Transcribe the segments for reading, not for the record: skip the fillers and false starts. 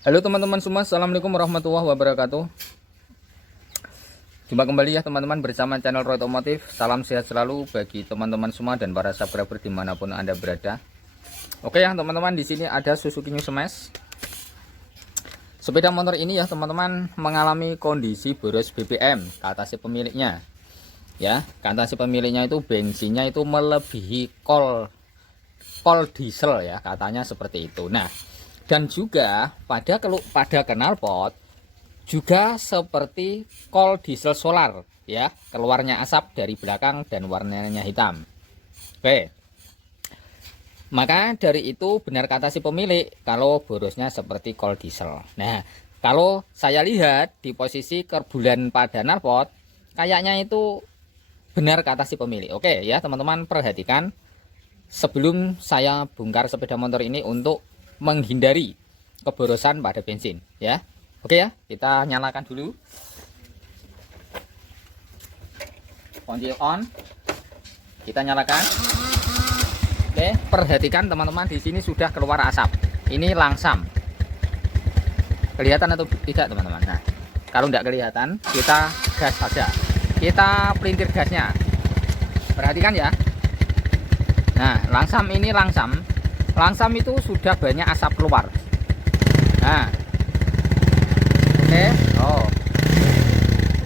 Halo teman-teman semua, assalamualaikum warahmatullahi wabarakatuh. Jumpa kembali ya teman-teman bersama channel Roy Otomotif. Salam sehat selalu bagi teman-teman semua dan para subscriber dimanapun anda berada. Oke ya teman-teman, di sini ada Suzuki New Smash. Sepeda motor ini ya teman-teman mengalami kondisi boros BBM, kata si pemiliknya. Ya, kata si pemiliknya itu bensinnya itu melebihi kol diesel ya, katanya seperti itu. Nah, dan juga pada knalpot juga seperti kol diesel solar ya, keluarnya asap dari belakang dan warnanya hitam. Oke. Maka dari itu benar kata si pemilik kalau borosnya seperti kol diesel. Nah, kalau saya lihat di posisi kerbulan pada knalpot kayaknya itu benar kata si pemilik. Oke ya teman-teman, perhatikan sebelum saya bongkar sepeda motor ini untuk menghindari keborosan pada bensin ya. Oke ya, kita nyalakan dulu kunci on, kita nyalakan. Oke, perhatikan teman-teman, di sini sudah keluar asap, ini langsam, kelihatan atau tidak teman-teman? Nah, kalau tidak kelihatan kita gas saja, kita pelintir gasnya, perhatikan ya. Nah, langsam ini langsam itu sudah banyak asap keluar. Nah, oke, oh,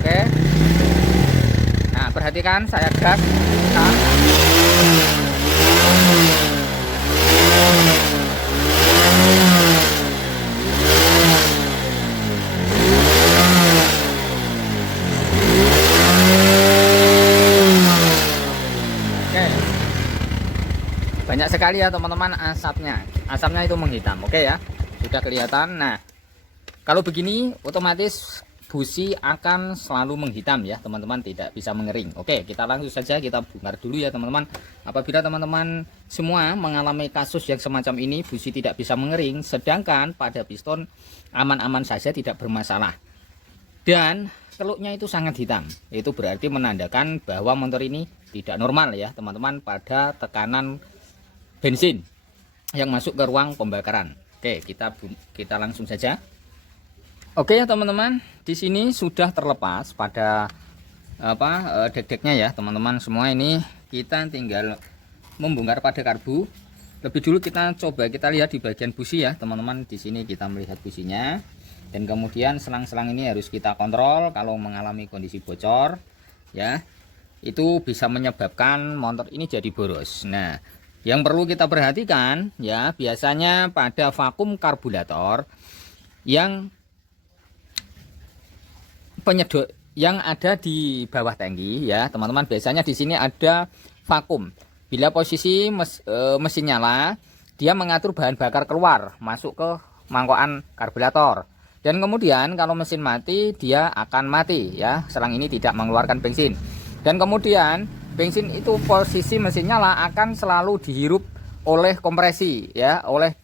oke. Nah, perhatikan saya gas. Nah. Banyak sekali ya teman-teman asapnya itu menghitam. Oke ya, sudah kelihatan. Nah, kalau begini otomatis busi akan selalu menghitam ya teman-teman, tidak bisa mengering. Oke, kita langsung saja kita bongkar dulu ya teman-teman. Apabila teman-teman semua mengalami kasus yang semacam ini, busi tidak bisa mengering, sedangkan pada piston aman-aman saja, tidak bermasalah, dan keluknya itu sangat hitam, itu berarti menandakan bahwa motor ini tidak normal ya teman-teman pada tekanan bensin yang masuk ke ruang pembakaran. Oke, kita langsung saja. Oke ya teman-teman, di sini sudah terlepas pada dek-deknya ya teman-teman semua. Ini kita tinggal membongkar pada karbu. Lebih dulu kita lihat di bagian busi ya teman-teman. Di sini kita melihat businya, dan kemudian selang-selang ini harus kita kontrol. Kalau mengalami kondisi bocor ya, itu bisa menyebabkan motor ini jadi boros. Nah, yang perlu kita perhatikan ya, biasanya pada vakum karburator yang penyedot yang ada di bawah tangki ya teman-teman, biasanya di sini ada vakum. Bila posisi mesin nyala, dia mengatur bahan bakar keluar masuk ke mangkokan karburator, dan kemudian kalau mesin mati dia akan mati ya, selang ini tidak mengeluarkan bensin. Dan kemudian bensin itu posisi mesin nyala akan selalu dihirup oleh kompresi ya, oleh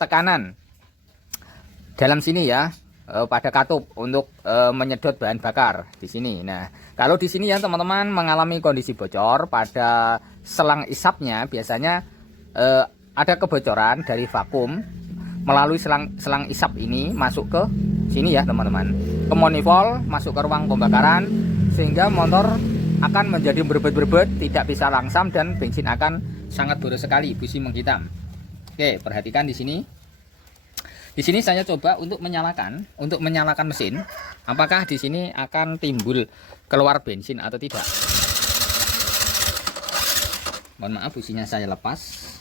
tekanan dalam sini ya, pada katup untuk menyedot bahan bakar di sini. Nah, kalau di sini ya teman-teman mengalami kondisi bocor pada selang isapnya, biasanya ada kebocoran dari vakum melalui selang isap ini masuk ke sini ya teman-teman, ke manifold, masuk ke ruang pembakaran, sehingga motor akan menjadi berbet-berbet, tidak bisa langsam, dan bensin akan sangat boros sekali, busi menghitam. Oke, perhatikan di sini. Di sini saya coba untuk menyalakan mesin, apakah di sini akan timbul keluar bensin atau tidak. Mohon maaf, businya saya lepas.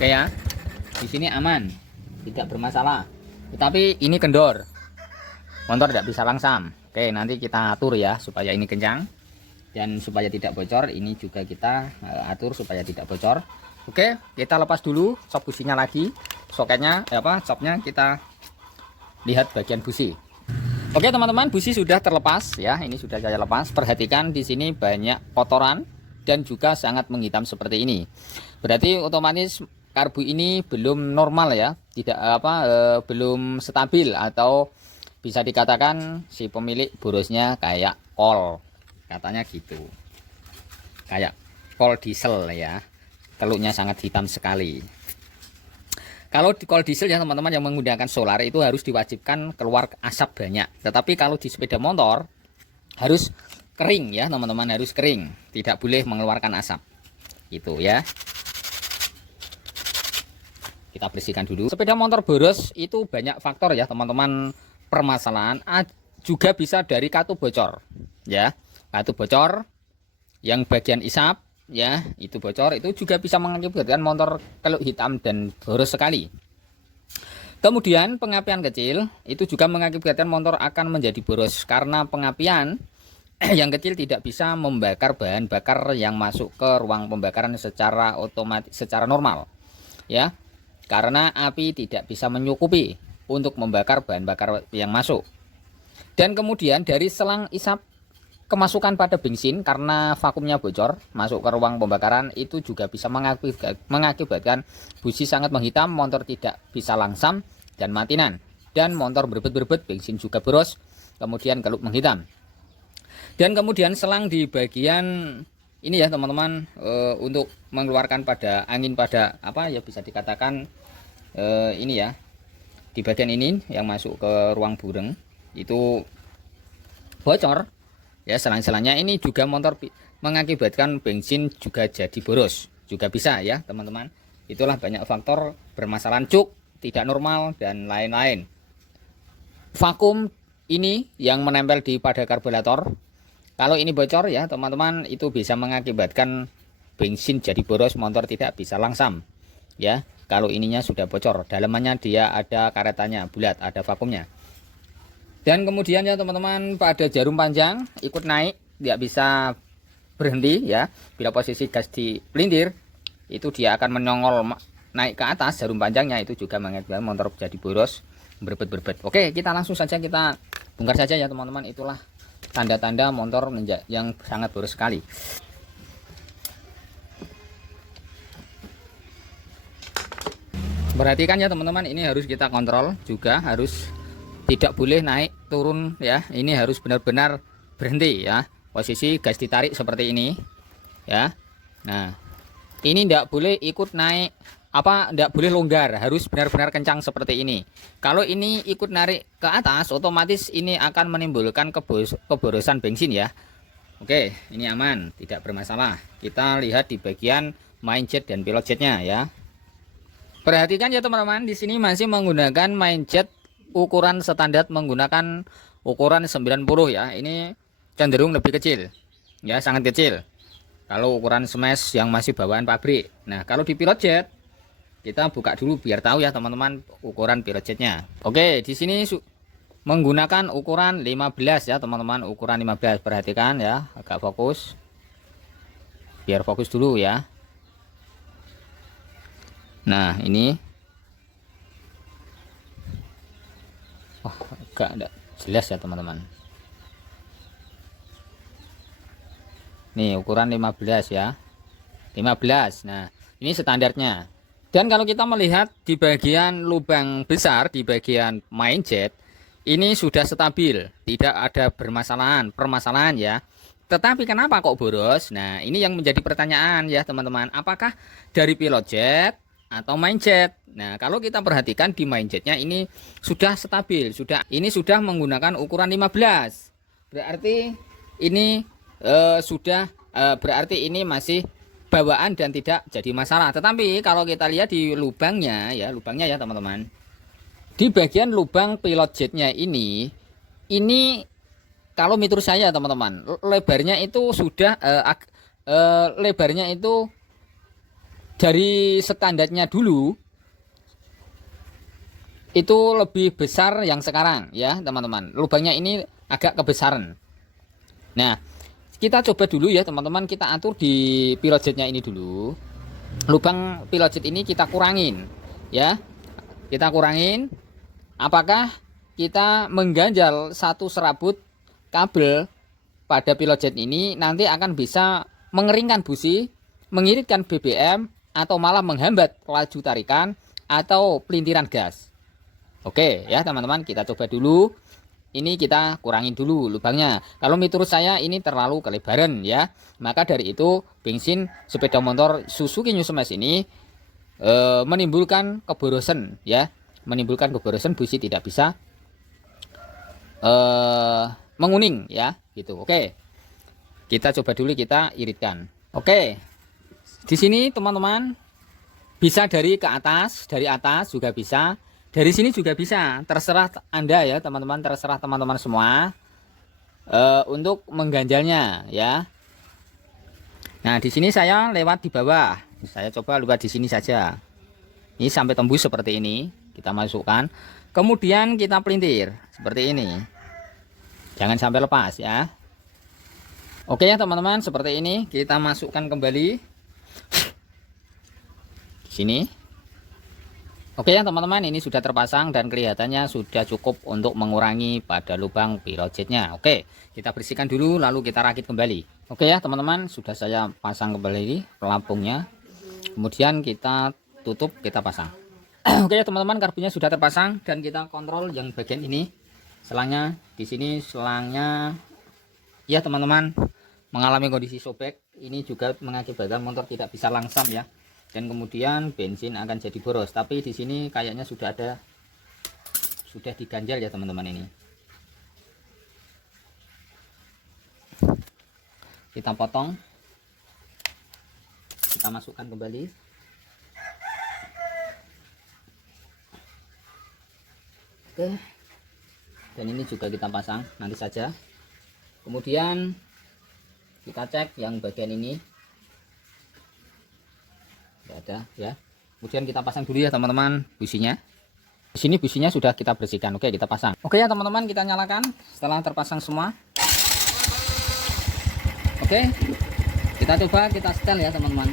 Oke ya, di sini aman, tidak bermasalah. Tetapi ini kendor, motor tidak bisa langsam. Oke, nanti kita atur ya supaya ini kencang dan supaya tidak bocor. Ini juga kita atur supaya tidak bocor. Oke, kita lepas dulu sop businya lagi, soketnya sopnya kita lihat bagian busi. Oke teman-teman, busi sudah terlepas ya, ini sudah saya lepas. Perhatikan di sini banyak kotoran dan juga sangat menghitam seperti ini. Berarti otomatis karbu ini belum normal ya, tidak belum stabil, atau bisa dikatakan si pemilik borosnya kayak kol, katanya gitu, kayak kol diesel ya, teluknya sangat hitam sekali. Kalau di kol diesel ya teman-teman yang menggunakan solar itu harus diwajibkan keluar asap banyak, tetapi kalau di sepeda motor harus kering ya teman-teman, harus kering, tidak boleh mengeluarkan asap itu ya. Kita bersihkan dulu. Sepeda motor boros itu banyak faktor ya teman-teman permasalahan, juga bisa dari katup bocor ya, katup bocor yang bagian isap ya, itu bocor, itu juga bisa mengakibatkan motor keluk hitam dan boros sekali. Kemudian pengapian kecil itu juga mengakibatkan motor akan menjadi boros, karena pengapian yang kecil tidak bisa membakar bahan bakar yang masuk ke ruang pembakaran secara otomatis, secara normal ya, karena api tidak bisa menyukupi untuk membakar bahan bakar yang masuk. Dan kemudian dari selang isap kemasukan pada bensin karena vakumnya bocor masuk ke ruang pembakaran, itu juga bisa mengakibatkan busi sangat menghitam, motor tidak bisa langsam dan matinan, dan motor berbet-berbet, bensin juga boros, kemudian keluk menghitam. Dan kemudian selang di bagian ini ya teman-teman, untuk mengeluarkan pada angin pada apa ya, bisa dikatakan ini ya, di bagian ini yang masuk ke ruang bureng itu bocor ya, selang-selangnya ini juga motor mengakibatkan bensin juga jadi boros, juga bisa ya teman-teman. Itulah banyak faktor bermasalahan cuk, tidak normal dan lain-lain. Vakum ini yang menempel di pada karburator, kalau ini bocor ya teman-teman, itu bisa mengakibatkan bensin jadi boros, motor tidak bisa langsam ya. Kalau ininya sudah bocor, dalamannya dia ada karetannya bulat, ada vakumnya. Dan kemudian ya teman-teman, pada jarum panjang ikut naik, tidak bisa berhenti ya. Bila posisi gas di pelintir, itu dia akan menyongol naik ke atas jarum panjangnya, itu juga mengakibatkan motor jadi boros, berbet-berbet. Oke, kita langsung saja kita bongkar saja ya teman-teman. Itulah tanda-tanda motor yang sangat boros sekali. Perhatikan ya teman-teman, ini harus kita kontrol juga, harus tidak boleh naik turun ya. Ini harus benar-benar berhenti ya. Posisi gas ditarik seperti ini ya. Nah, ini tidak boleh ikut naik tidak boleh longgar, harus benar-benar kencang seperti ini. Kalau ini ikut narik ke atas, otomatis ini akan menimbulkan keborosan bensin ya. Oke, ini aman, tidak bermasalah. Kita lihat di bagian main jet dan pilot jetnya ya. Perhatikan ya teman-teman, di sini masih menggunakan main jet ukuran standar, menggunakan ukuran 90 ya. Ini cenderung lebih kecil ya, sangat kecil kalau ukuran smash yang masih bawaan pabrik. Nah, kalau di pilot jet kita buka dulu biar tahu ya teman-teman ukuran pilot jetnya. Oke, di sini menggunakan ukuran 15 ya teman-teman, ukuran 15. Perhatikan ya, agak fokus, biar fokus dulu ya. Nah, ini agak jelas ya teman-teman. Nih ukuran 15 ya, 15. Nah, ini standarnya. Dan kalau kita melihat di bagian lubang besar di bagian main jet, ini sudah stabil, tidak ada permasalahan ya. Tetapi kenapa kok boros? Nah, ini yang menjadi pertanyaan ya teman-teman. Apakah dari pilot jet atau main jet? Nah, kalau kita perhatikan di main jetnya ini sudah stabil, ini sudah menggunakan ukuran 15. Berarti ini berarti ini masih bawaan dan tidak jadi masalah. Tetapi kalau kita lihat di lubangnya ya teman-teman, di bagian lubang pilot jetnya ini kalau menurut saya teman-teman, lebarnya itu sudah lebarnya itu dari standarnya dulu itu lebih besar yang sekarang ya teman-teman. Lubangnya ini agak kebesaran. Nah, kita coba dulu ya teman-teman, kita atur di pilot jetnya ini dulu. Lubang pilot jet ini kita kurangin ya. Kita kurangin. Apakah kita mengganjal satu serabut kabel pada pilot jet ini nanti akan bisa mengeringkan busi, mengiritkan BBM, atau malah menghambat laju tarikan, atau pelintiran gas. Oke ya teman-teman, kita coba dulu. Ini kita kurangin dulu lubangnya. Kalau menurut saya ini terlalu kelebaran ya. Maka dari itu bensin sepeda motor Suzuki New Smash ini menimbulkan keborosan ya. Menimbulkan keborosan, busi tidak bisa menguning ya gitu. Oke. Kita coba dulu, kita iritkan. Oke. Di sini teman-teman bisa dari atas juga bisa. Dari sini juga bisa, terserah Anda ya teman-teman, terserah teman-teman semua untuk mengganjalnya ya. Nah di sini saya lewat di bawah, saya coba lewat di sini saja. Ini sampai tembus seperti ini, kita masukkan, kemudian kita pelintir seperti ini, jangan sampai lepas ya. Oke ya teman-teman, seperti ini kita masukkan kembali di sini. Oke ya teman-teman, ini sudah terpasang dan kelihatannya sudah cukup untuk mengurangi pada lubang pilot jetnya. Oke, kita bersihkan dulu lalu kita rakit kembali. Oke ya teman-teman, sudah saya pasang kembali pelampungnya. Kemudian kita tutup, kita pasang. Oke ya teman-teman, karbunya sudah terpasang dan kita kontrol yang bagian ini. Selangnya di sini, selangnya ya teman-teman mengalami kondisi sobek. Ini juga mengakibatkan motor tidak bisa langsam ya. Dan kemudian bensin akan jadi boros. Tapi di sini kayaknya sudah diganjal ya teman-teman ini. Kita potong, kita masukkan kembali. Oke. Dan ini juga kita pasang nanti saja. Kemudian kita cek yang bagian ini. Ada ya. Kemudian kita pasang dulu ya teman-teman businya. Di sini businya sudah kita bersihkan. Oke, kita pasang. Oke ya teman-teman, kita nyalakan setelah terpasang semua. Oke. Kita coba kita setel ya teman-teman.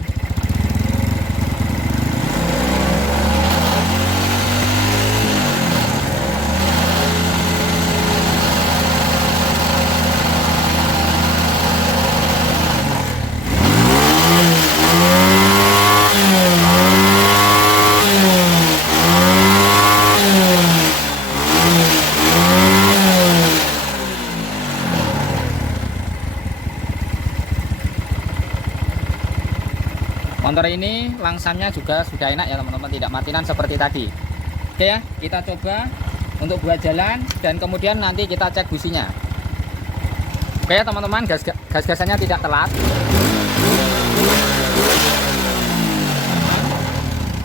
Motor ini langsamnya juga sudah enak ya teman-teman, tidak matinan seperti tadi. Oke ya, kita coba untuk buat jalan dan kemudian nanti kita cek businya. Oke ya teman-teman, gas-gasannya tidak telat.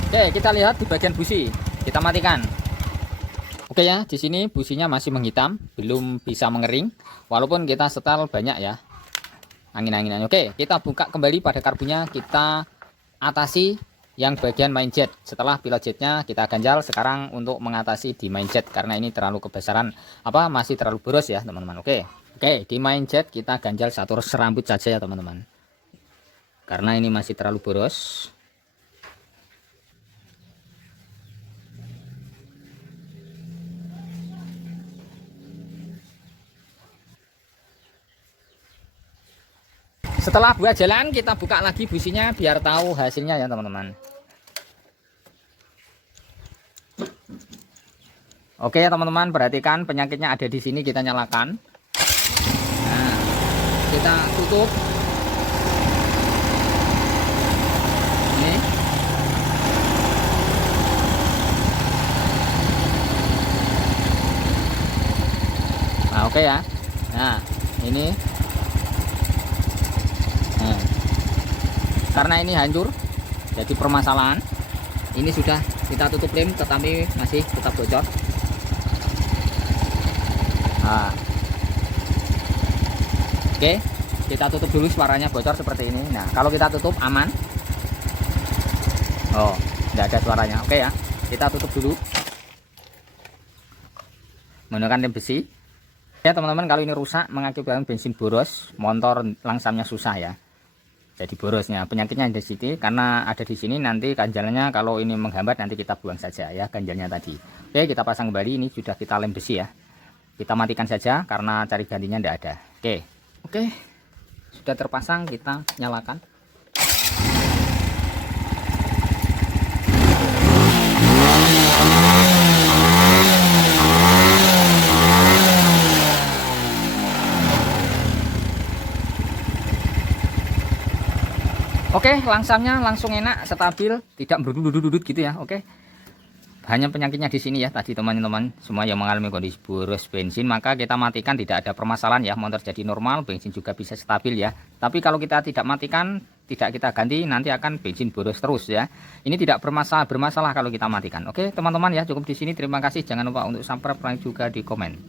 Oke, kita lihat di bagian busi, kita matikan. Oke ya, di sini businya masih menghitam, belum bisa mengering, walaupun kita setel banyak ya angin-anginan. Oke, kita buka kembali pada karbunya, kita atasi yang bagian main jet. Setelah pilot jetnya kita ganjal sekarang untuk mengatasi di main jet karena ini terlalu kebesaran, masih terlalu boros ya teman-teman. Oke, di main jet kita ganjal satu serambut saja ya teman-teman, karena ini masih terlalu boros. Setelah buat jalan kita buka lagi businya biar tahu hasilnya ya teman-teman. Oke ya teman-teman, perhatikan penyakitnya ada di sini, kita nyalakan. Nah, kita tutup. Ini. Nah, oke ya. Nah, ini. Karena ini hancur jadi permasalahan, ini sudah kita tutup lem tetapi masih tetap bocor. Nah, oke, kita tutup dulu, suaranya bocor seperti ini. Nah, kalau kita tutup aman. Oh, tidak ada suaranya. Oke ya, kita tutup dulu menggunakan lem besi ya teman-teman. Kalau ini rusak mengakibatkan bensin boros, motor langsamnya susah ya, jadi borosnya. Penyakitnya di sini karena ada di sini, nanti ganjalnya kalau ini menghambat nanti kita buang saja ya ganjalnya tadi. Oke, kita pasang kembali, ini sudah kita lem besi ya, kita matikan saja karena cari gantinya tidak ada. Oke, sudah terpasang, kita nyalakan. Oke, langsangnya langsung enak, stabil, tidak berdudut-dudut gitu ya. Oke. Hanya penyakitnya di sini ya tadi teman-teman, semua yang mengalami kondisi boros bensin maka kita matikan tidak ada permasalahan ya, motor jadi normal, bensin juga bisa stabil ya. Tapi kalau kita tidak matikan, tidak kita ganti, nanti akan bensin boros terus ya. Ini tidak bermasalah kalau kita matikan. Oke teman-teman ya, cukup di sini. Terima kasih. Jangan lupa untuk subscribe, like juga di komen.